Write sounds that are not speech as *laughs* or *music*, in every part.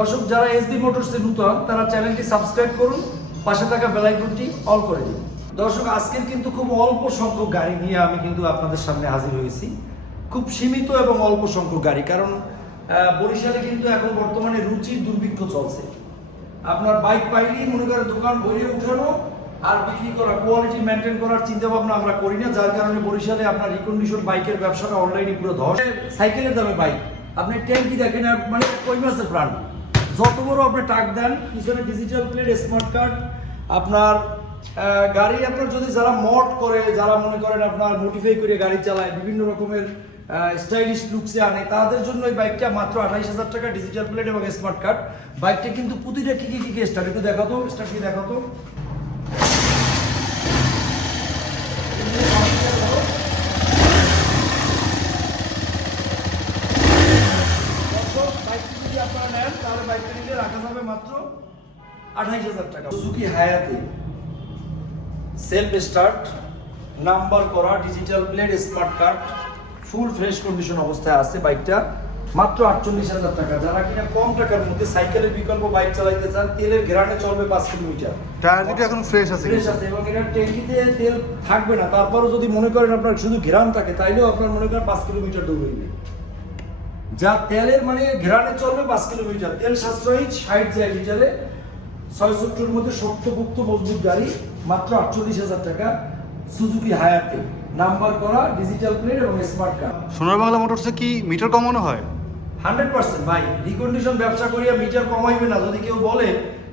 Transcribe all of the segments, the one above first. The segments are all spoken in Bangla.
দর্শক, যারা এসবি মোটরসে নূতন, তারা চ্যানেলটি সাবস্ক্রাইব করুন, পাশে থাকা বেল আইকনটি অল করে দিন। দর্শক, আজকের কিন্তু খুব অল্প সংখ্যক গাড়ি নিয়ে আমি কিন্তু আপনাদের সামনে হাজির হয়েছি। খুব সীমিত এবং অল্প সংখ্যক গাড়ি, কারণ বরিশালে কিন্তু এখন বর্তমানে রুচির দুর্ভিক্ষ চলছে। আপনার বাইক পাইলেই মনে করে দোকান ভরিয়ে উঠানো আর বিক্রি করা কোয়ালিটি মেনটেন করার চিন্তা ভাবনা আমরা করি না, যার কারণে বরিশালে আপনার রিকন্ডিশন বাইকের ব্যবসাটা অনলাইনে পুরো ধস। সাইকেলের দামে বাইক। আপনি ট্যাঙ্কি দেখেন মানে কই মাসের প্রাণ? যত বড় আপনি টাক দেন, পিছনে ডিজিটাল প্লেট স্মার্ট কার্ড আপনার গাড়ি আপনার যদি যারা মড করে, যারা মনে করেন আপনার মোটিফাই করে গাড়ি চালায়, বিভিন্ন রকমের স্টাইলিশ লুকসে আনে, তাদের জন্য এই বাইকটা মাত্র আঠাইশ হাজার টাকা ডিজিটাল প্লেট এবং স্মার্ট কার্ড বাইকটা কিন্তু প্রতিটা কি কি কি স্টার্ট একটু দেখাতো স্টার্ট কি দেখাতো দর্শক, বাইকটি যদি আপনারা নেন তাহলে বাইকটা নিলে রাখা যাবে মাত্র আঠাইশ হাজার টাকা। Suzuki Hayate self start number করা digital plate smart card full fresh condition অবস্থায় আছে বাইকটা মাত্র আটচল্লিশ হাজার টাকা। যারা কিনা কম টাকার মধ্যে সাইকেলের বিকল্প বাইক চালাইতে চান তেলের ঘেরানে চলবে পাঁচ কিলোমিটার। টায়ার দুটো এখন ফ্রেশ আছে ফ্রেশ আছে এবং এটার ট্যাঙ্কিতে তেল থাকবে না। তারপরও যদি মনে করেন আপনার শুধু ঘেরান থাকে তাইলেও আপনার মনে করেন পাঁচ কিলোমিটার দৌড়বে যা তেলের মানে ঘেরানে চলবে পাঁচ কিলোমিটার। তেল সাশ্রয়ী ষাট যায় লিটারে। ছয়ষট্টির মধ্যে শক্তভুক্ত মজবুত গাড়ি মাত্র আটচল্লিশ হাজার টাকা সুজুকি হায়াতে। নাম্বার করা ডিজিটাল প্লেট এবং স্মার্ট কার্ড সোনার বাংলা মোটরসে কি মিটার কমানো হয়? হান্ড্রেড পার্সেন্ট ভাই। রিকন্ডিশন ব্যবসা করিয়া মিটার কমাইবে না। যদি কেউ বলে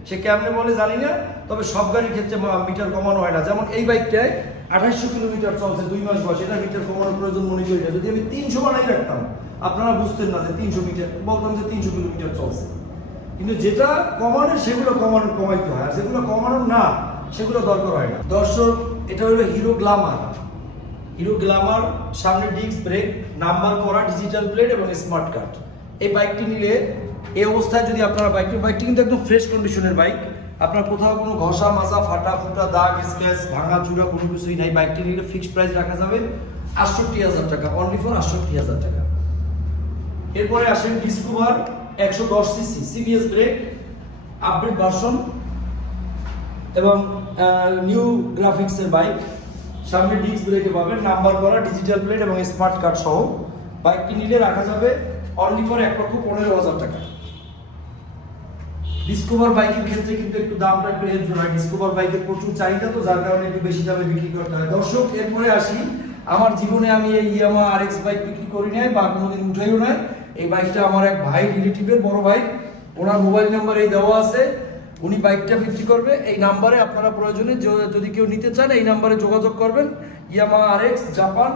সে কেমনে বলে জানি না। তবে সব গাড়ির ক্ষেত্রে মিটার কমানো হয় না। যেমন এই বাইকটায় আঠাশশো কিলোমিটার চলছে দুই মাস বয়স। এটা মিটার কমানোর প্রয়োজন মনে করি না। যদি আমি তিনশো বানাই রাখতাম আপনারা বুঝতেন না যে তিনশো মিটার বলতাম যে তিনশো কিলোমিটার চলছে। কিন্তু যেটা কমানোর, সেগুলো কমানো কমাইতে হয়। আর যেগুলো কমানোর না, সেগুলো দরকার হয় না। দর্শক, এটা হলো হিরো গ্লামার হিরো গ্লামার সামনে ডিস্ক ব্রেক নাম্বার করা ডিজিটাল প্লেট এবং স্মার্ট কার্ড এই বাইকটি নিলে, এই অবস্থায় যদি আপনারা বাইকটি বাইকটি কিন্তু একদম ফ্রেশ কন্ডিশনের বাইক আপনার কোথাও কোনো ঘষা, মাজা, ফাটা ফুটা, দাগ স্ক্র্যাচ ভাঙা চূড়া কোনো কিছুই নাই। বাইকটি নিলে ফিক্সড প্রাইস রাখা যাবে আটষট্টি হাজার টাকা। অনলি ফর আটষট্টি হাজার টাকা। এরপরে আসেন ডিসকভার একশো দশ CC, CBS brake, update version এবং নিউ গ্রাফিক্সের বাইক। সামনে ডিস্ক ব্রেকে পাবেন, নাম্বার করা, ডিজিটাল প্লেট এবং স্মার্ট কার্ড সহ। বাইকটি নিলে রাখা যাবে অনলি ফর এক লক্ষ পনেরো হাজার টাকা। ডিসকভার বাইকের ক্ষেত্রে কিন্তু একটু দামটা একটু হেল্পফুল হয়। ডিসকভার বাইকের প্রচুর চাহিদা তো, যার কারণে একটু বেশি দামে বিক্রি করতে হয়। দর্শক, এরপরে আসি। আমার জীবনে আমি এই ইয়ামা আর এক্স বাইক বিক্রি করি নাই বা কোনোদিন উঠাইও নাই। এই বাইকটা আমার এক ভাই রিলেটিভের বড় ভাই, ওনার মোবাইল নাম্বার এই দেওয়া আছে। উনি বাইকটা বিক্রি করবে। এই নাম্বারে আপনারা প্রয়োজনে যদি কেউ নিতে চান, এই নাম্বারে যোগাযোগ করবেন। Yamaha R X Japan.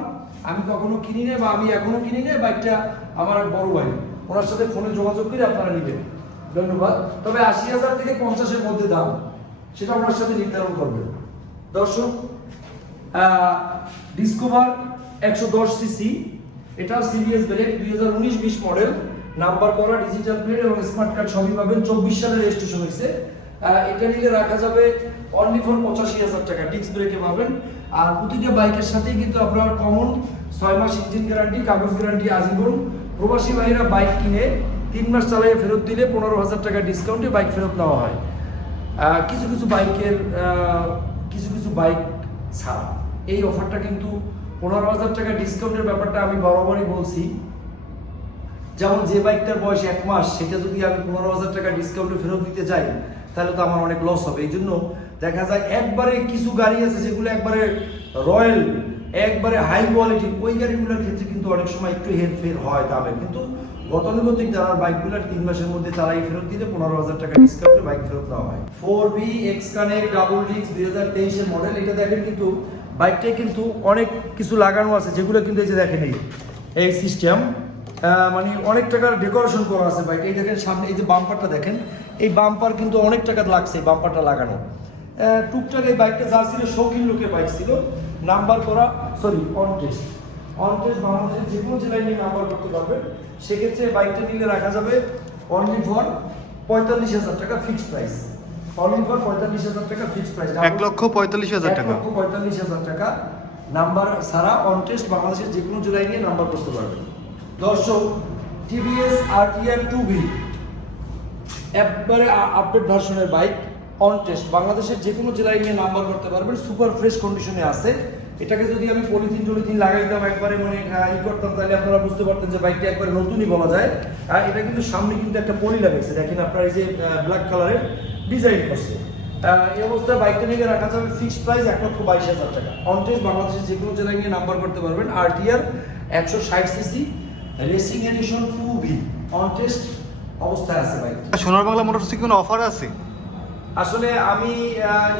আমি কখনো কিনি না বা আমি এখনও কিনি না বাইকটা আমার এক বড় ভাই। ওনার সাথে ফোনে যোগাযোগ করে আপনারা নেবেন। ধন্যবাদ। তবে আশি হাজার থেকে পঞ্চাশের মধ্যে দাম। সেটা ওনার সাথে নির্ধারণ করবেন। দর্শক ডিসকভার একশো দশ সিসি এটাও সিরিয়াস ব্রেক দুই হাজার উনিশ বিশ মডেল নাম্বার করা ডিজিটাল প্লেট এবং স্মার্ট কার্ড সবই পাবেন। চব্বিশ সালে রেজিস্ট্রেশন হয়েছে। এটা নিলে রাখা যাবে অনলি ফর পঁচাশি হাজার টাকা। ডিস্ক ব্রেকে পাবেন। আর প্রতিটা বাইকের সাথেই কিন্তু আপনার কমন ছয় মাস ইঞ্জিন গ্যারান্টি কাগজ গ্যারান্টি আজীবন। প্রবাসী ভাইরা বাইক কিনে তিন মাস চালিয়ে ফেরত দিলে পনেরো হাজার টাকা ডিসকাউন্টে বাইক ফেরত নেওয়া হয়। কিছু কিছু বাইকের কিছু কিছু বাইক ছাড়া। এই অফারটা কিন্তু পনেরো হাজার টাকা ডিসকাউন্টের ব্যাপারটা আমি বরাবরই বলছি। যেমন যে বাইকটার বয়স এক মাস, সেটা যদি আমি পনেরো হাজার টাকা ডিসকাউন্টে ফেরত দিতে চাই তাহলে তো আমার অনেক লস হবে। এই জন্য দেখা যায় একবারে কিছু গাড়ি আছে যেগুলো একবারে রয়্যাল, একবারে হাই কোয়ালিটি ওই গাড়িগুলোর ক্ষেত্রে কিন্তু অনেক সময় একটু হেরফের হয় দামে। কিন্তু গতানুগতিক যারা বাইকগুলোর তিন মাসের মধ্যে চালাই ফেরত দিলে পনেরো হাজার টাকা ডিসকাউন্টে বাইক ফেরত দেওয়া হয়। Four V X connect double ডিক্স দুই হাজার তেইশের মডেল এটা দেখেন কিন্তু বাইকটায় কিন্তু অনেক কিছু লাগানো আছে, যেগুলো কিন্তু এই যে দেখেন এই এই সিস্টেম মানে অনেক টাকার ডেকোরেশন করা আছে বাইক। এই দেখেন সামনে, এই যে বাম্পারটা দেখেন, এই বাম্পার কিন্তু অনেক টাকা লাগছে এই বাম্পারটা লাগানো। টুকটাক এই বাইকটা যা ছিল, শৌখিন লোকের বাইক ছিল। নাম্বার করা sorry on test on test বাংলাদেশের যে কোনো জেলায় নিয়ে নাম্বার করতে পারবেন। সেক্ষেত্রে বাইকটা নিলে রাখা যাবে অনলি ফর পঁয়তাল্লিশ হাজার টাকা ফিক্সড প্রাইস অনলি ফর পঁয়তাল্লিশ হাজার টাকা ফিক্সড প্রাইস এক লক্ষ পঁয়তাল্লিশ হাজার এক টাকা লক্ষ পঁয়তাল্লিশ হাজার টাকা। নাম্বার সারা অন টেস্ট বাংলাদেশের যে কোনো জেলায় নিয়ে নাম্বার করতে পারবেন দর্শক TVS R T R two V একবারে আপডেট ভার্সনের বাইক অন টেস্ট বাংলাদেশের যে কোনো জেলায় নিয়ে নাম্বার করতে পারবেন। সুপার ফ্রেশ কন্ডিশনে আছে। এটাকে যদি আমি পলিথিন টলিথিন লাগাইতাম একবারে মানে ই করতাম তাহলে আপনারা বুঝতে পারতেন যে বাইকটা একবারে নতুনই বলা যায়। আর এটা কিন্তু সামনে কিন্তু একটা পলি লাগাইছে দেখেন আপনার এই যে ব্ল্যাক কালারের ডিজাইন করছে। এই অবস্থায় বাইকটা নিয়ে রাখা যাবে ফিক্সড প্রাইস এক লক্ষ বাইশ হাজার টাকা। অন টেস্ট বাংলাদেশের যে কোনো জেলায় নিয়ে নাম্বার করতে পারবেন। আর টিআর একশো ষাট CC racing edition two V on test অবস্থায় আছে বাইকটা। সোনার বাংলা মোটরসে কি কোনো অফার আছে? আসলে আমি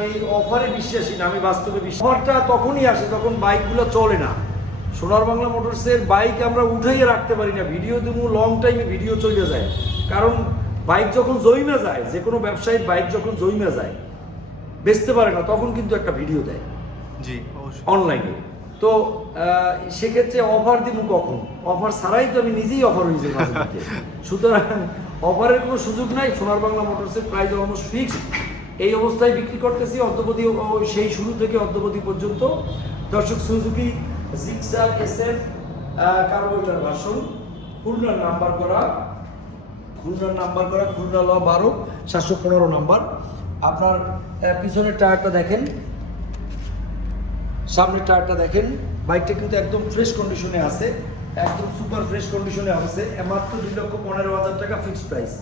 এই অফারে বিশ্বাসী না আমি বাস্তবে বিশ্বাস। অফারটা তখনই আসে যখন বাইকগুলো চলে না। সোনার বাংলা মোটরসের বাইক আমরা উঠাইয়ে রাখতে পারি না। ভিডিও দেবো লং টাইমে ভিডিও চলে যায়। কারণ বাইক যখন জইমে যায় যে কোনো ব্যবসায়ীর বাইক যখন জইমে যায় বেচতে পারে না তখন কিন্তু একটা ভিডিও দেয়। জি অনলাইনে। তো সেক্ষেত্রে অফার দিব কখন? অফার ছাড়াই তো আমি নিজেই অফার হয়ে যাই *laughs* সুতরাং অফারের কোনো সুযোগ নাই সোনার বাংলা মোটরসের প্রাইস অলমোস্ট ফিক্সড। এই অবস্থায় বিক্রি করতেছি অদ্যপতি ও সেই শুরু থেকে অদ্যপতি পর্যন্ত। দর্শক Suzuki Gixxer S F carburettor version খুলনার নাম্বার করা। খুলনার নাম্বার করা খুলনা ল বারো সাতশো পনেরো নাম্বার। আপনার পিছনের টায়ারটা দেখেন। সামনের টায়ারটা দেখেন। বাইকটা কিন্তু একদম ফ্রেশ কন্ডিশনে আছে। একদম সুপার ফ্রেশ কন্ডিশনে আছে। মাত্র দুই লক্ষ পনেরো হাজার টাকা ফিক্সড প্রাইস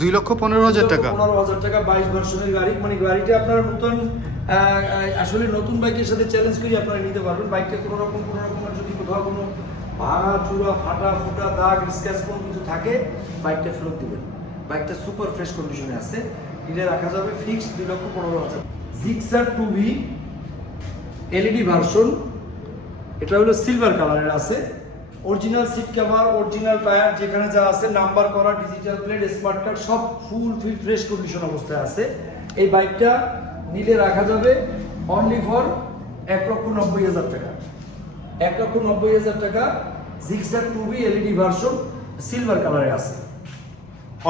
দুই লক্ষ পনেরো হাজার টাকা? পনেরো হাজার টাকা বাইশ ভার্সনের গাড়ি। মানে গাড়িটা আপনারা নতুন আসলে নতুন বাইকের সাথে চ্যালেঞ্জ করে আপনারা নিতে পারবেন। বাইকটা কোনো রকম কোনো রকমের যদি কোথাও কোনো ভাঙা চূড়া ফাটা ফুটা দাগ, স্ক্র্যাচ কোনো কিছু থাকে, বাইকটা ফেরত দিবেন। বাইকটা সুপার ফ্রেশ কন্ডিশনে আছে। দিলে রাখা যাবে ফিক্সড দুই লক্ষ পনেরো হাজার। Gixxer two V LED version এটা হলো সিলভার কালারের আছে। Original seat cover original tyre যেখানে যা আছে নাম্বার করা ডিজিটাল প্লেট স্মার্ট কার্ড সব ফুল ফিল ফ্রেশ কন্ডিশন অবস্থায় আছে। এই বাইকটা নিলে রাখা যাবে অনলি ফর এক লক্ষ নব্বই হাজার টাকা। এক লক্ষ নব্বই হাজার টাকা Gixxer two V LED version silver কালারে আছে।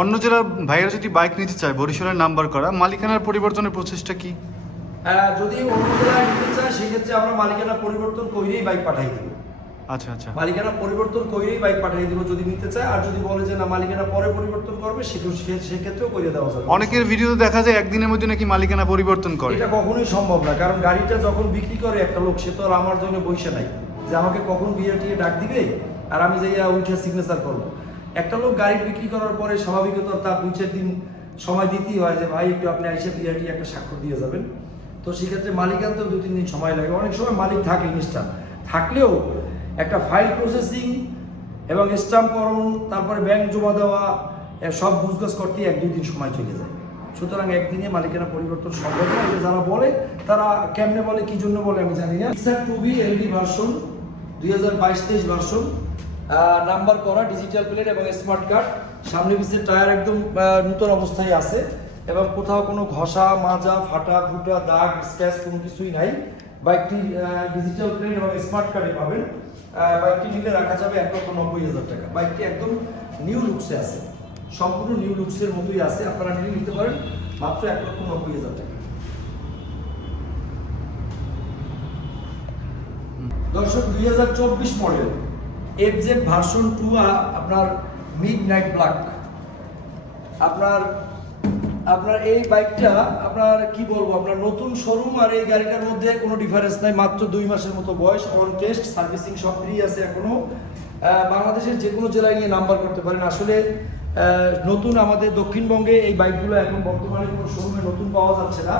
অন্য জেলার ভাইয়েরা যদি বাইক নিতে চায় বরিশালের নাম্বার করা মালিকানার পরিবর্তনের প্রচেষ্টা কি? আহ, যদি অন্য জেলায় নিতে চায় সেক্ষেত্রে আমরা মালিকানা পরিবর্তন করেই বাইক পাঠাই দেবো। আচ্ছা আচ্ছা। মালিকানা পরিবর্তন করেই বাইক পাঠিয়ে দিব যদি নিতে চায় আর যদি বলে যে না মালিকানা পরে পরিবর্তন করবে সেক্ষেত্রেও করে দেওয়া যাবে। অনেকের ভিডিওতে দেখা যায় একদিনের মধ্যে নাকি মালিকানা পরিবর্তন করে। এটা কখনোই সম্ভব না কারণ গাড়িটা যখন বিক্রি করে একটা লোক সে তো আর আমার জন্য বসে নাই। যে আমাকে কখন বিয়ে টিয়ে ডাক দিবে আর আমি যাইয়া উঠে সিগনেচার করব। একটা লোক গাড়ি বিক্রি করার পরে স্বাভাবিকত তার দুই চার দিন সময় দিতেই হয় যে, ভাই, একটু আপনি এসে বিআরটি একটা স্বাক্ষর দিয়ে যাবেন। তো সেক্ষেত্রে মালিক আনতেও দু তিন দিন সময় লাগে। অনেক সময় মালিক থাকে জিনিসটা। থাকলেও একটা ফাইল প্রসেসিং এবং স্টাম্পকরণ তারপরে ব্যাংক জমা দেওয়া সব বুঝগাছ করতেই এক, দুই দিন সময় চলে যায়। সুতরাং একদিনে মালিকানা পরিবর্তন সম্ভব যারা বলে, তারা কেমনে বলে, কি জন্য বলে আমি জানি না। স্যার টুবি এলডি ভার্সন দুই হাজার বাইশ তেইশ ভার্সন। নাম্বার করা ডিজিটাল প্লেট এবং স্মার্ট কার্ড সামনে পিছের টায়ার একদম নূতন অবস্থায় আছে। এবং কোথাও কোনো ঘষা, মাজা, ফাটা ফুটা দাগ স্ক্র্যাচ কোনো কিছুই নাই। বাইকটি ডিজিটাল প্লেট এবং স্মার্ট কার্ডে পাবেন। বাইকটি নিলে রাখা যাবে এক লক্ষ নব্বই হাজার টাকা। বাইকটি একদম নিউ লুকসে আছে। সম্পূর্ণ নিউ লুকসের মতোই আছে। আপনারা নিয়ে নিতে পারেন মাত্র এক লক্ষ নব্বই হাজার টাকা। দর্শক দুই হাজার চব্বিশ মডেল এফজেড ভার্সন টু আপনার মিড নাইট ব্ল্যাক আপনার আপনার এই বাইকটা আপনার কি বলব আপনার নতুন শোরুম আর এই গাড়িটার মধ্যে কোনো ডিফারেন্স নাই মাত্র দুই মাসের মতো বয়স অন টেস্ট সার্ভিসিং সব ফ্রি আছে এখনও। আহ, বাংলাদেশের যে কোনো জেলায় নিয়ে নাম্বার করতে পারেন। আসলে নতুন আমাদের দক্ষিণবঙ্গে এই বাইকগুলো এখন বর্তমানে কোনো শোরুমে নতুন পাওয়া যাচ্ছে না।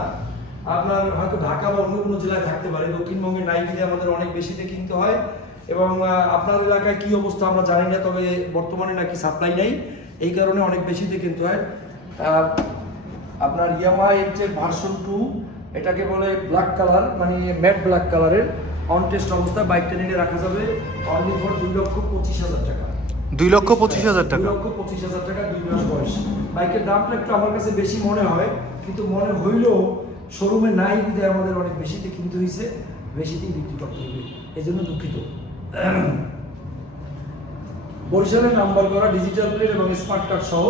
আপনার হয়তো ঢাকা বা অন্য কোনো জেলায় থাকতে পারে। দক্ষিণবঙ্গে নাই বিধে আমাদের অনেক বেশিতে কিনতে হয় এবং আপনার এলাকায় কি অবস্থা আমরা জানি না তবে বর্তমানে নাকি সাপ্লাই নেই। এই কারণে অনেক বেশিতে কিনতে হয়। আপনার ইয়ামা এর যে ভার্সন টু এটাকে বলে ব্ল্যাক কালার মানে ম্যাট ব্ল্যাক কালারের অন টেস্ট অবস্থায় বাইকটা নিয়ে রাখা যাবে অনলি ফর দুই লক্ষ পঁচিশ হাজার টাকা। দুই লক্ষ পঁচিশ হাজার দুই টাকা লক্ষ পঁচিশ হাজার টাকা দুই মাস বয়স। বাইকের দামটা একটু আমার কাছে বেশি মনে হয় কিন্তু মনে হইলেও শোরুমে নাই বিধে আমাদের অনেক বেশিতে কিনতে হয়েছে বেশিতেই বিক্রি করতে হবে। এই জন্য দুঃখিত। বরিশালের নাম্বার করা ডিজিটাল প্লেট এবং স্মার্ট কার্ড সহ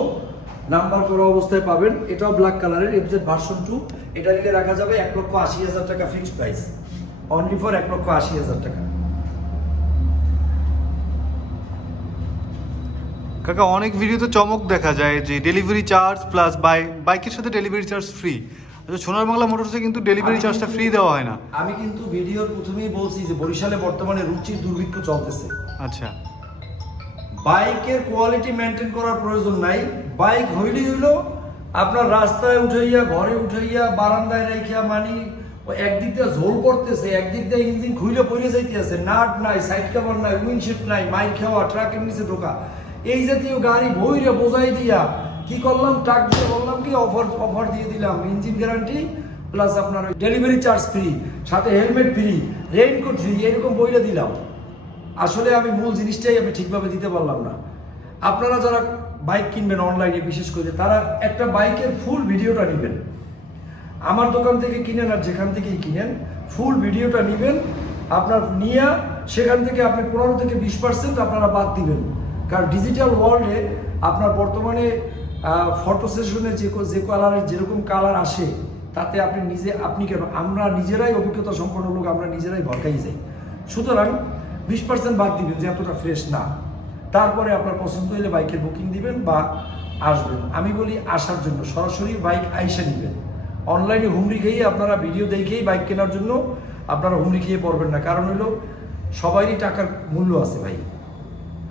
নাম্বার করা অবস্থায় পাবেন। এটাও ব্ল্যাক কালারের এফজেড ভার্সন টু এটা নিলে রাখা যাবে এক লক্ষ আশি হাজার টাকা ফিক্সড প্রাইস অনলি ফর এক লক্ষ আশি হাজার টাকা। কাকা, অনেক ভিডিওতে চমক দেখা যায় যে ডেলিভারি চার্জ প্লাস বাই বাইকের সাথে ডেলিভারি চার্জ ফ্রি আচ্ছা সোনার বাংলা মোটরসে কিন্তু ডেলিভারি চার্জটা ফ্রি দেওয়া হয় না। আমি কিন্তু ভিডিওর প্রথমেই বলছি যে বরিশালে বর্তমানে রুচির দুর্ভিক্ষ চলতেছে। আচ্ছা। বাইকের কোয়ালিটি মেনটেন করার প্রয়োজন নাই। বাইক হইলেই হইল আপনার রাস্তায় উঠাইয়া ঘরে উঠাইয়া বারান্দায় রাখিয়া মানি একদিক দিয়ে ঝোল পড়তেছে একদিক দিয়ে ইঞ্জিন খুইলে পড়ে যাইতেছে নাট নাই সাইড কভার নাই উইন্ডশিট নাই মাইক খাওয়া ট্রাকের নিচে ঢোকা। এই জাতীয় গাড়ি ভইরে বোঝাই দিয়া কি করলাম? ট্রাক দিয়ে বললাম কি অফার অফার দিয়ে দিলাম। ইঞ্জিন গ্যারান্টি প্লাস আপনার ডেলিভারি চার্জ ফ্রি সাথে হেলমেট ফ্রি রেইনকোট ফ্রি এরকম বইলে দিলাম। আসলে আমি মূল জিনিসটাই আমি ঠিকভাবে দিতে পারলাম না। আপনারা যারা বাইক কিনবেন অনলাইনে বিশেষ করে, তারা একটা বাইকের ফুল ভিডিওটা নেবেন। আমার দোকান থেকে কিনেন আর যেখান থেকেই কিনেন ফুল ভিডিওটা নেবেন। আপনার নিয়ে, সেখান থেকে আপনি পনেরো থেকে বিশ পার্সেন্ট আপনারা বাদ দিবেন। কারণ ডিজিটাল ওয়ার্ল্ডে আপনার বর্তমানে ফটো সেশনে যে যে কালারের যেরকম কালার আসে, তাতে আপনি নিজে, আপনি কেন? আমরা নিজেরাই অভিজ্ঞতা সম্পন্ন লোক, আমরা নিজেরাই ভরকাই যাই। সুতরাং বিশ পার্সেন্ট বাদ দিবেন যে এতটা ফ্রেশ না। তারপরে আপনার পছন্দ হলে বাইকের বুকিং দিবেন বা আসবেন। আমি বলি আসার জন্য, সরাসরি বাইক আইসা নেবেন। অনলাইনে হুমড়ি খেয়ে আপনারা ভিডিও দেখেই বাইক কেনার জন্য আপনারা হুমড়ি খেয়ে পড়বেন না। কারণ হলো সবারই টাকার মূল্য আছে ভাই।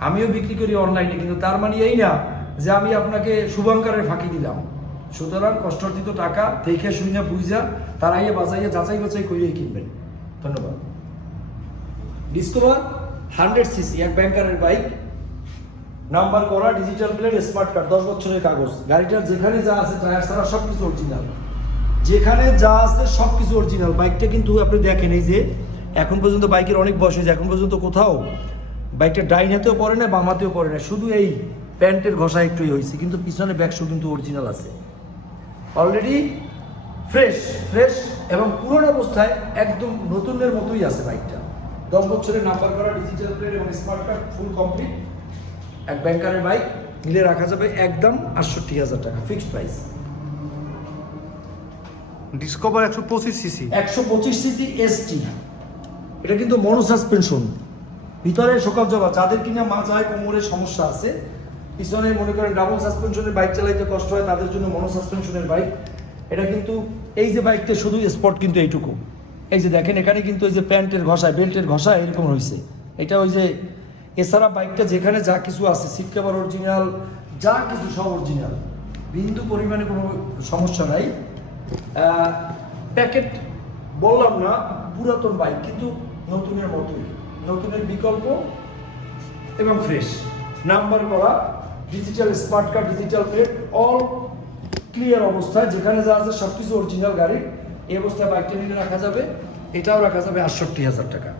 আমিও বিক্রি করি অনলাইনে কিন্তু তার মানে এই না যে আমি আপনাকে শুভঙ্করের ফাঁকি দিলাম। সুতরাং কষ্টার্জিত টাকা দেখে শুনে বুঝা, তারাইয়ে বাজাইয়ে যাচাই বাছাই করিয়ে কিনবেন। ধন্যবাদ। ডিসকভার হান্ড্রেড সিসি, এক ব্যাংকারের বাইক। নাম্বার করা, ডিজিটাল প্লেট, স্মার্ট কার্ড, দশ বছরের কাগজ। গাড়িটার যেখানে যা আছে টায়ার ছাড়া সব কিছু অরিজিনাল। যেখানে যা আছে সব কিছু অরিজিনাল। বাইকটা কিন্তু আপনি দেখেন, এই যে এখন পর্যন্ত বাইকের অনেক বয়স হয়েছে। এখন পর্যন্ত কোথাও বাইকটা ডাইন হাতেও পড়ে না বাম হাতেও পড়ে না। শুধু এই প্যান্টের ঘষা একটুই হয়েছে কিন্তু পিছনে ব্যাকশো কিন্তু অরিজিনাল আছে। অলরেডি ফ্রেশ ফ্রেশ এবং পুরনো অবস্থায় একদম নতুনের মতোই আছে বাইকটা দশ বছরের নাম্বার করা ডিজিটাল প্লেট এবং স্মার্ট কার্ড ফুল কমপ্লিট এক ব্যাংকারের বাইক নিলে রাখা যাবে একদম আটষট্টি হাজার টাকা ফিক্সড প্রাইস ডিসকভার একশো পঁচিশ সিসি একশো পঁচিশ সিসি এসটি এটা কিন্তু মনো সাসপেনশন ভিতরে সকাল জবা যাদের কিনা মাথায় কোমরে সমস্যা আছে পিছনে মনে করেন ডাবল সাসপেনশনের বাইক চালাইতে কষ্ট হয়, তাদের জন্য মনো সাসপেনশনের বাইক এটা কিন্তু, এই যে বাইকটা শুধু স্পট কিন্তু এইটুকু। এই যে দেখেন, এখানে কিন্তু এই যে প্যান্টের ঘষায়, বেল্টের ঘষায় এরকম রয়েছে এটা ওই যে, এছাড়া বাইকটা যেখানে যা কিছু আছে সিট কাভার অরিজিনাল যা কিছু সব অরিজিনাল বিন্দু পরিমাণে কোনো সমস্যা নাই। প্যাকেট বললাম না, পুরাতন বাইক কিন্তু নতুনের মতোই। নতুনের বিকল্প এবং ফ্রেশ নাম্বার করা digital smart card digital plate all clear অবস্থায় যেখানে যা আছে সব কিছু অরিজিনাল গাড়ি। এই অবস্থায় বাইকটা নিলে রাখা যাবে। এটাও রাখা যাবে আটষট্টি হাজার টাকা।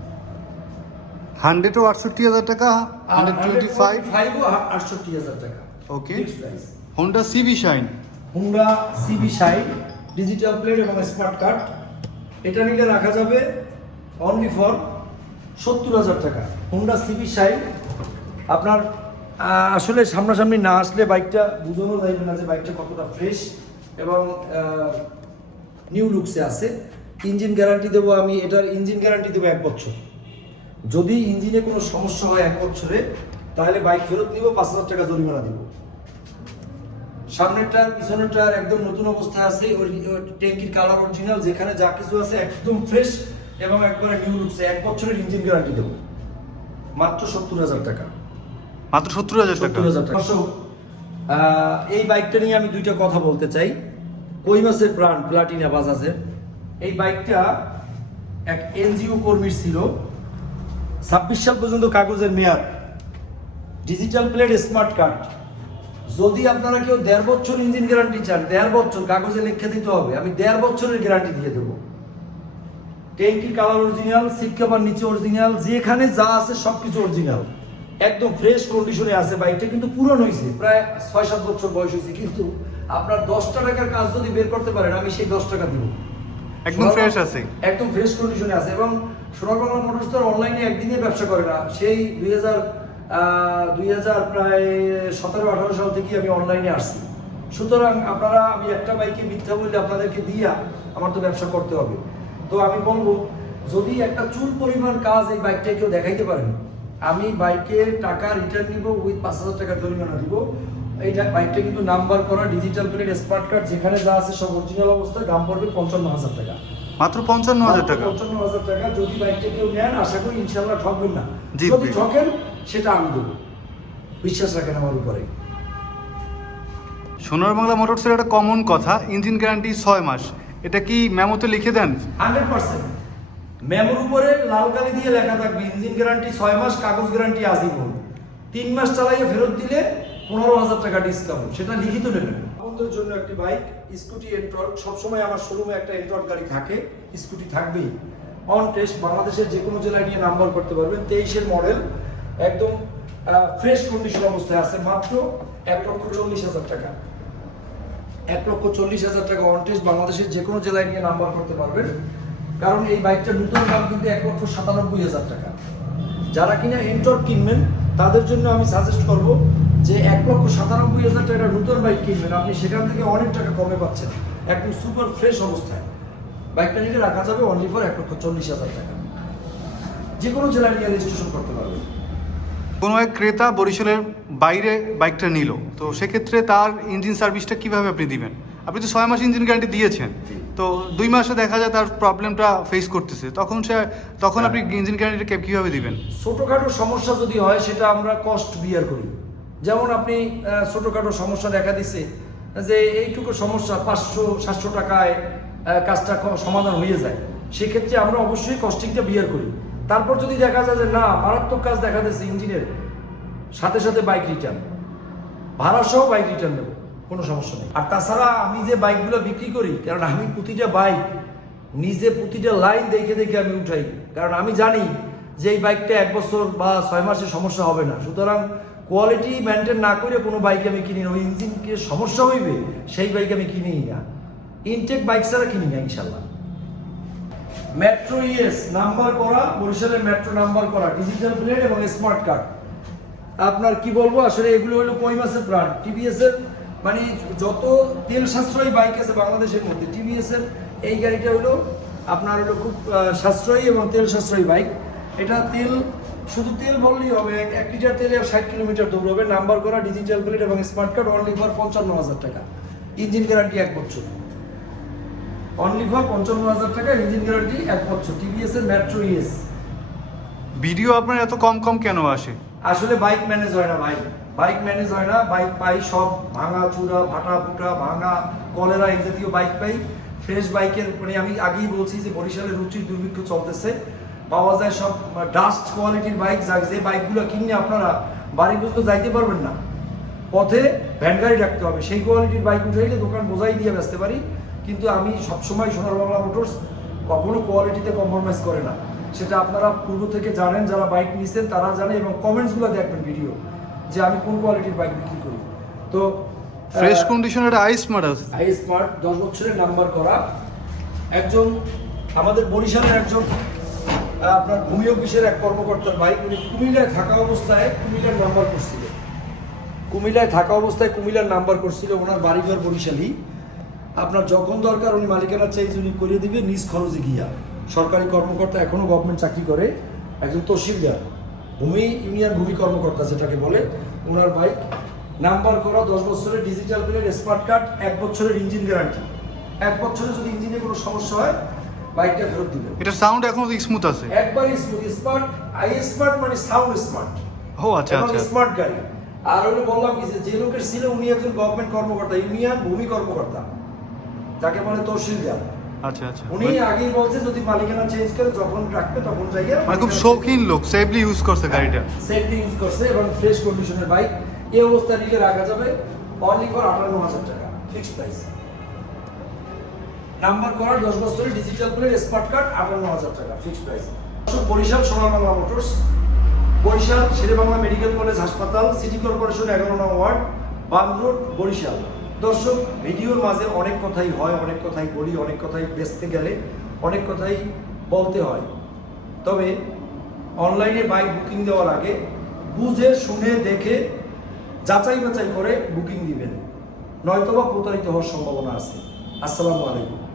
হান্ড্রেডও আটষট্টি হাজার টাকা হান্ড্রেড টোয়েন্টি ফাইভ। ফাইভও আটষট্টি হাজার টাকা। Okay. Honda CB Shine Honda CB side digital plate এবং স্মার্ট কার্ড এটা নিলে রাখা যাবে অনলি ফর সত্তর হাজার টাকা। হুন্ডা সিবি সাইড আপনার আসলে সামনাসামনি না আসলে বাইকটা বুঝানো যাইবে না যে বাইকটা কতটা ফ্রেশ এবং নিউ লুকসে আছে। ইঞ্জিন গ্যারান্টি দেবো আমি, এটার ইঞ্জিন গ্যারান্টি দেবো এক বছর। যদি ইঞ্জিনে কোনো সমস্যা হয় এক বছরে, তাহলে বাইক ফেরত নিব, পাঁচ হাজার টাকা জরিমানা দিব। সামনেরটা পিছনেরটা একদম নতুন অবস্থায় আছে, ওই ট্যাঙ্কির কালার অরিজিনাল যেখানে যা কিছু আছে একদম ফ্রেশ এবং একবারে নিউ লুকসে এক বছরের ইঞ্জিন গ্যারান্টি দেবো। মাত্র সত্তর হাজার টাকা। মাত্র সত্তর হাজার টাকা। সত্তর হাজার টাকা। আহ, এই বাইকটা নিয়ে আমি দুইটা কথা বলতে চাই। কই মাসের প্রাণ প্লাটিনা বাজাজের। এই বাইকটা এক এনজিও কর্মীর ছিল। ছাব্বিশ সাল পর্যন্ত কাগজের মেয়াদ। ডিজিটাল প্লেট স্মার্ট কার্ড যদি আপনারা কেউ দেড় বছর ইঞ্জিন গ্যারান্টি চান দেড় বছর কাগজে লিখে দিতে হবে আমি দেড় বছরের গ্যারান্টি দিয়ে দেবো। ট্যাঙ্কির কালার অরিজিনাল সিট কভার নিচে অরিজিনাল যেখানে যা আছে সব কিছু অরিজিনাল একদম ফ্রেশ কন্ডিশনে আছে বাইকটা কিন্তু পুরনো হয়েছে প্রায় ছয় সাত বছর বয়স হয়েছে কিন্তু আপনার দশটা টাকার কাজ যদি বের করতে পারেন আমি সেই দশ টাকা দিব। একদম ফ্রেশ আছে। একদম ফ্রেশ কন্ডিশনে আছে এবং মোটরস তো অনলাইনে একদিনে ব্যবসা করে না। সেই দুই হাজার দুই হাজার প্রায় সতেরো আঠারো সাল থেকে আমি অনলাইনে আসছি। সুতরাং আপনারা আমি একটা বাইকে মিথ্যা বললে আপনাদেরকে দিয়া আমার তো ব্যবসা করতে হবে। তো আমি বলব যদি একটা চুল পরিমাণ কাজ এই বাইকটায় কেউ দেখাইতে পারেন আমি বাইকের টাকা রিটার্ন নিব উইথ পাঁচ হাজার টাকা জরিমানা দিব। এই বাইকটা কিন্তু নাম্বার করা ডিজিটাল প্লেট স্মার্ট কার্ড যেখানে যা আছে সব অরিজিনাল অবস্থায় দাম পড়বে পঞ্চান্ন হাজার টাকা। মাত্র পঞ্চান্ন হাজার টাকা? পঞ্চান্ন হাজার টাকা যদি বাইকটা কেউ নেন আশা করি ইনশাল্লাহ ঠকবেন না। যদি ঠকেন সেটা আমি দেবো। বিশ্বাস রাখেন আমার উপরে। সোনার বাংলা মোটরসের একটা কমন কথা ইঞ্জিন গ্যারান্টি ছয় মাস। এটা কি মেমোতে লিখে দেন? হান্ড্রেড পার্সেন্ট মেমোর উপরে লাল কালি দিয়ে লেখা থাকবে, ইঞ্জিন গ্যারান্টি ছয় মাস, কাগজ গ্যারান্টি আজই আজীবন তিন মাস চালাইয়ে ফেরত দিলে পনেরো হাজার টাকা ডিসকাউন্ট সেটা লিখিত নেবেন। আমাদের জন্য একটি বাইক স্কুটি এন্ট্রড সবসময় আমার শোরুমে একটা এন্ট্রড গাড়ি থাকে স্কুটি থাকবেই। অন টেস্ট বাংলাদেশের যে কোনো জেলায় নিয়ে নাম্বার করতে পারবেন। তেইশের মডেল একদম ফ্রেশ কন্ডিশন অবস্থায় আছে, মাত্র এক লক্ষ চল্লিশ হাজার টাকা। এক লক্ষ চল্লিশ হাজার টাকা অন টেস্ট বাংলাদেশের যে কোনো জেলায় নিয়ে নাম্বার করতে পারবেন। কারণ এই বাইকটার নতুন দাম কিন্তু এক লক্ষ সাতানব্বই হাজার টাকা। যারা কিনা এন্টর কিনবেন, তাদের জন্য আমি সাজেস্ট করব যে এক লক্ষ সাতানব্বই হাজার টাকা নতুন বাইক কিনবেন। আপনি সেখান থেকে অনেক টাকা কমে পাচ্ছেন। একদম সুপার ফ্রেশ অবস্থায়। বাইকটা নিলে রাখা যাবে অনলি ফর এক লক্ষ চল্লিশ হাজার টাকা। যে কোনো জেলায় নিয়ে রেজিস্ট্রেশন করতে পারবেন। কোনো এক ক্রেতা বরিশালের বাইরে বাইকটা নিল। তো সেক্ষেত্রে তার ইঞ্জিন সার্ভিসটা কীভাবে আপনি দিবেন? আপনি তো ছয় মাস ইঞ্জিন গ্যারান্টি দিয়েছেন। তো দুই মাসে দেখা যায় তার প্রবলেমটা ফেস করতেছে। তখন সে তখন আপনি ইঞ্জিন গ্যারান্টিটা কীভাবে দিবেন? ছোটোখাটো সমস্যা যদি হয় সেটা আমরা কস্ট বিয়ার করি। যেমন আপনি ছোটোখাটো সমস্যা দেখা দিচ্ছে যে এইটুকু সমস্যা পাঁচশো সাতশো টাকায় কাজটা সমাধান হয়ে যায়। সেক্ষেত্রে আমরা অবশ্যই কস্টিংটা বিয়ার করি। তারপর যদি দেখা যায় যে না মারাত্মক কাজ দেখা দিচ্ছে ইঞ্জিনের সাথে সাথে বাইক রিটার্ন ভাড়া সহ বাইক রিটার্ন দেবো। কোনো সমস্যা নেই। আর তাছাড়া আমি যে বাইকগুলো বিক্রি করি, কারণ আমি প্রতিটা বাইক, নিজে প্রতিটা লাইন দেখে দেখে আমি উঠাই। কারণ আমি জানি যে এই বাইকটা এক বছর বা ছয় মাসে সমস্যা হবে না। সুতরাং কোয়ালিটি মেনটেন না করে কোনো বাইক আমি কিনি না। ওই ইঞ্জিনকে সমস্যা হইবে, সেই বাইক আমি কিনি না। ইনটেক বাইক ছাড়া কিনি না ইনশাল্লাহ মেট্রো ইএস নাম্বার করা, বরিশালের মেট্রো নাম্বার করা ডিজিটাল প্লেট এবং স্মার্ট কার্ড আপনার কি বলব, আসলে এগুলো হলো কই মাসের ব্র্যান্ড টিভিএস এর মানে যত তেল সাশ্রয়ী বাইক আছে বাংলাদেশের মধ্যে টিভিএস এর এই গাড়িটা হলো আপনার হলো খুব সাশ্রয়ী এবং তেল সাশ্রয়ী বাইক। এটা তেল শুধু তেল বললেই হবে এক- এক লিটার তেলে ষাট কিলোমিটার দৌড়বে নাম্বার করা ডিজিটাল প্লেট এবং স্মার্ট কার্ড অনলি ফর পঞ্চান্ন হাজার টাকা। ইঞ্জিন গ্যারান্টি এক বছর। অনলি ফর পঞ্চান্ন হাজার টাকা ইঞ্জিন গ্যারান্টি এক বছর। টিভিএস এর মেট্রো ইএস ভিডিও আপনার এত কম কম কেন আসে? আসলে বাইক ম্যানেজ হয় না ভাই। বাইক ম্যানেজ হয় না, বাইক পাই, সব ভাঙা চূড়া ভাটা ফুটা ভাঙা, কলেরা এই জাতীয় বাইক পাই। ফ্রেশ বাইকের মানে আমি আগেই বলছি যে বরিশালে রুচির দুর্ভিক্ষ চলতেছে। পাওয়া যায় সব ডাস্ট কোয়ালিটির বাইক যাক যে বাইকগুলো কিনে আপনারা বাড়ি পর্যন্ত যাইতে পারবেন না। পথে ভ্যান গাড়ি রাখতে হবে। সেই কোয়ালিটির বাইক উঠাইলে দোকান বোঝাই দিয়ে বেচতে পারি। কিন্তু আমি সবসময় সোনার বাংলা মোটরস কখনো কোয়ালিটিতে কম্প্রোমাইজ করে না। সেটা আপনারা পূর্ব থেকে জানেন, যারা বাইক নিয়েছেন তারা জানে এবং কমেন্টসগুলো দেখবেন ভিডিও যে আমি কোন কোয়ালিটির বাইক বিক্রি করি। তো ফ্রেশ কন্ডিশনের আই স্মার্ট আছে। আই স্মার্ট দশ বছরের নাম্বার করা। একজন আমাদের বরিশালের একজন আপনার ভূমি অফিসের এক কর্মকর্তার বাইক উনি কুমিল্লায় থাকা অবস্থায় কুমিল্লার নাম্বার করছিল। কুমিল্লায় থাকা অবস্থায় কুমিল্লার নাম্বার করছিল ওনার বাড়িঘর বরিশালী আপনার যখন দরকার উনি মালিকানা চেঞ্জ উনি করে দিবে নিজ খরচে গিয়া। সরকারি কর্মকর্তা এখনও গভর্নমেন্ট চাকরি করে একজন তহসিলদার। ভূমি ইউনিয়ন ভূমি কর্মকর্তা যেটাকে বলে ওনার বাইক নাম্বার করা দশ বছরের ডিজিটাল প্লেট স্মার্ট কার্ড এক বছরের ইঞ্জিন গ্যারান্টি এক বছরে যদি ইঞ্জিনে কোনো সমস্যা হয় বাইকটা ফেরত দিবেন। এটার সাউন্ড এখনও স্মুথ আছে? একবারই স্মুথ স্মার্ট আই স্মার্ট মানে সাউন্ড স্মার্ট ও আচ্ছা আচ্ছা। স্মার্ট গাড়ি। আর হলো বললাম কি যে যে লোকের ছিল উনি একজন গভর্নমেন্ট কর্মকর্তা ইউনিয়ন ভূমি কর্মকর্তা। যাকে বলে তহসিলদার। আচ্ছা আচ্ছা। উনি আগেই বলছে যদি মালিকানা চেঞ্জ করে যখন রাখবে তখন যাইয়া মানে খুব শৌখিন লোক সেফলি ইউজ করছে গাড়িটা। সেফটি ইউজ করছে এবং ফ্রেশ কন্ডিশনের বাইক এই অবস্থায় নিলে রাখা যাবে অনলি ফর আটান্ন হাজার টাকা ফিক্সড প্রাইস নাম্বার দশ বছরের ডিজিটাল প্লেট স্মার্ট কার্ড আটান্ন হাজার টাকা fixed price Barishal Sonar Bangla motors Barishal Sherebangla medical college হাসপাতাল সিটি কর্পোরেশন এগারো নং ওয়ার্ড বান রোড বরিশাল। দর্শক, ভিডিওর মাঝে অনেক কথাই হয়, অনেক কথাই বলি, অনেক কথাই বেচতে গেলে অনেক কথাই বলতে হয়। তবে অনলাইনে বাইক বুকিং দেওয়ার আগে বুঝে, শুনে, দেখে যাচাই বাছাই করে বুকিং দিবেন। নয়তোবা প্রতারিত হওয়ার সম্ভাবনা আছে। আসসালামু আলাইকুম।